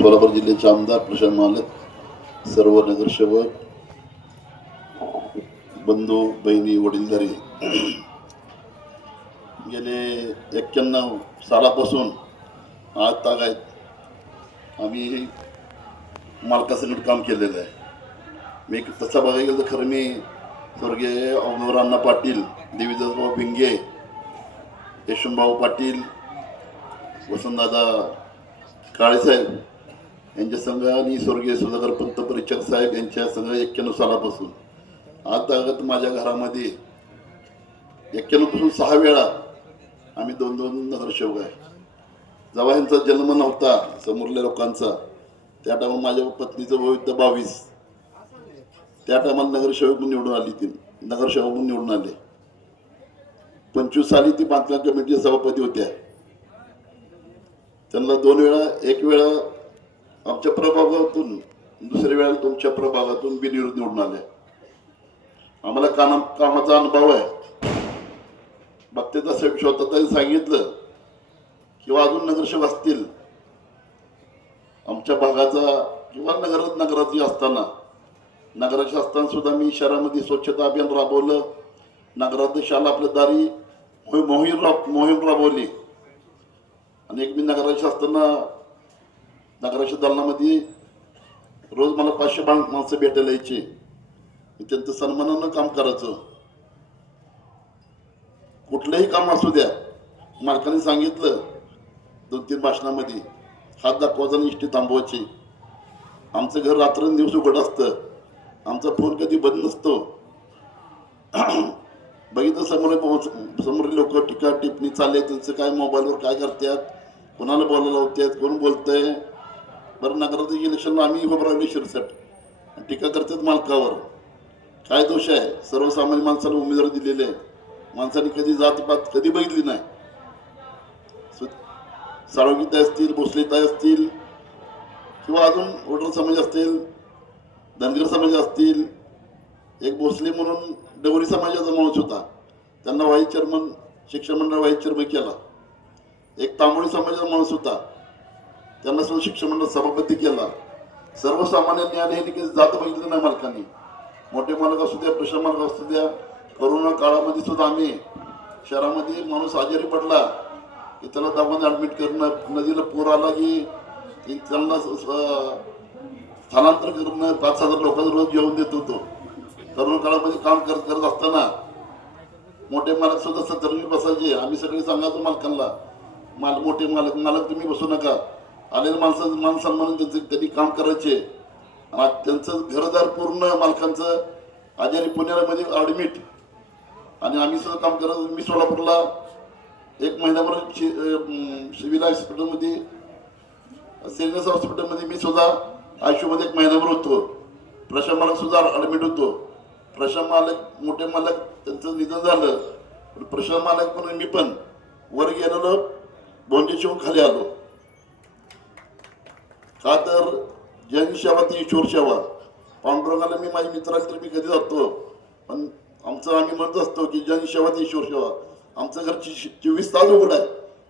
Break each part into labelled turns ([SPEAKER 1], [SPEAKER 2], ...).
[SPEAKER 1] सोलापूर जिल्ह्याचे आमदार प्रशांत मालक सर्व नगरसेवक बंधू बहिणी वडीलधारी. गेले एक्क्याण्णव सालापासून आज आहेत. आम्ही मालकासंगत काम केलेलं आहे. मी तसा बघायला गेलं तर खरं मी स्वर्गीय अवनवर पाटील देवीदासभाऊ भिंगे यशवंतभाऊ पाटील वसंतदादा काळेसाहेब यांच्या संघ आणि स्वर्गीय सुधाकर पंत परीक्षक साहेब यांच्या संघ एक्क्याण्णव सालापासून. आतागत माझ्या घरामध्ये एक्क्याण्णवपासून सहा वेळा आम्ही दोन दोन नगरसेवक आहे. जेव्हा यांचा जन्म नव्हता समोरल्या लोकांचा त्या टायमाला माझ्या पत्नीचं वय बावीस. त्या टायमाला नगरसेवक निवडून आली ती नगरसेवक निवडून आले. पंचवीस साली ती बांधकाम कमिटीच्या सभापती होत्या. त्यांना दोन वेळा एक वेळा आमच्या प्रभागातून दुसऱ्या वेळेला तुमच्या प्रभागातून बिनविरोध निवडून आले. आम्हाला काना कामाचा अनुभव आहे. बघते तसं स्वतः त्यांनी सांगितलं किंवा अजून नगरसेवक असतील. आमच्या भागाचा किंवा नगरात नगराची असताना नगराचे असताना सुद्धा मी शहरामध्ये स्वच्छता अभियान राबवलं. नगराध्यक्षाला आपल्या दारी मोहीम मोहीम राब मोहीम राबवली. आणि एक मी नगराचे असताना नगराच्या दालनामध्ये रोज मला पाचशे बां माणसं भेटायला यायची. त्यांचं सन्मानानं काम करायचं. कुठलंही काम असू द्या मालकाने सांगितलं दोन तीन भाषणामध्ये हात दाखवायचा आणि थांबवायची. आमचं घर रात्रंदिवस उघड असतं. आमचा फोन कधी बंद नसतो. बघितलं समोर समोर लोक टीका टिप्पणी चालले त्यांचं काय मोबाईलवर काय करतात कोणाला बोलायला होत्यात कोण बोलतंय? बरं नगराध्यक्ष इलेक्शनला आम्ही उभं राहिलो शिरसट. टीका करतात मालकावर. काय दोष आहे? सर्वसामान्य माणसाला उमेदवार दिलेले आहे. माणसाने कधी जातपात कधी बघितली नाही. सु- असतील भोसलेताय असतील किंवा अजून वडर समाज असतील धनगर समाज असतील एक भोसले म्हणून डवरी समाजाचा माणूस होता. त्यांना व्हाईस चेअरमन शिक्षण मंडळ व्हाईस चेअरमन केला. एक तांबोळी समाजाचा माणूस होता. त्यांना सुद्धा शिक्षण मंडळ सभापती केला. सर्वसामान्य ज्ञान हे कधी जात बघितलं नाही मालकांनी. मोठे मालक असू द्या प्रश्न मालक असू द्या करोना काळामध्ये सुद्धा आम्ही शहरामध्ये माणूस आजारी पडला की त्याला दवाखान्यात ॲडमिट करणं नदीला पूर आला की त्यांना स्थलांतर करणं पाच हजार लोकांना रोज जेवण देत होतो. करोना काळामध्ये काम करत करत असताना मोठे मालक सुद्धा सत्तरवी बसायचे. आम्ही सगळे सांगायचो मालकांना माल मोठे मालक मालक तुम्ही बसू नका. आलेल्या माणसाचं मान सन्मान त्यांचं त्यांनी काम करायचे. आणि त्यांचं घरदार पूर्ण मालकांचं आजारी पुण्यामध्ये ॲडमिट आणि आम्ही सुद्धा काम करत मी सोलापूरला एक महिन्याभर शि- अं, हॉस्पिटलमध्ये सिरियस हॉस्पिटलमध्ये मी सुद्धा आयुष्यमध्ये एक महिन्याभर होतो. प्रशांत मालक सुद्धा ॲडमिट होतो. प्रशांत मालक मोठे मालक त्यांचं निधन झालं. पण प्रशांत मालक पण मी पण वर गेलेलो बोंडेशिवून खाली आलो. का तर जनसेवा ती ईश्वर सेवा पांडुरंगाला मी माझ्या मित्राला तर मी कधी जातो? पण आमचं आम्ही म्हणत असतो की जनसेवा ती ईश्वर सेवा आमचं घर चोवीस तास उघड आहे.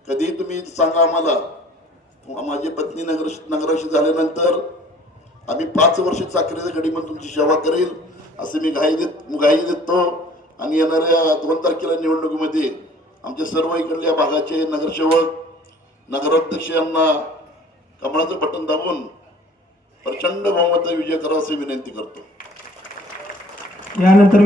[SPEAKER 1] कधीही तुम्ही सांगा आम्हाला. माझी पत्नी नगर नगराशी झाल्यानंतर आम्ही पाच वर्ष चाकरीच्या घडी म्हणून तुमची सेवा करेल असं मी घाई देत घाई देतो. आणि येणाऱ्या दोन तारखेला निवडणुकीमध्ये आमच्या सर्व इकडल्या भागाचे नगरसेवक नगराध्यक्ष यांना कमळाचं बटन दाबून प्रचंड बहुमत विजय करा अशी विनंती करतो.
[SPEAKER 2] यानंतर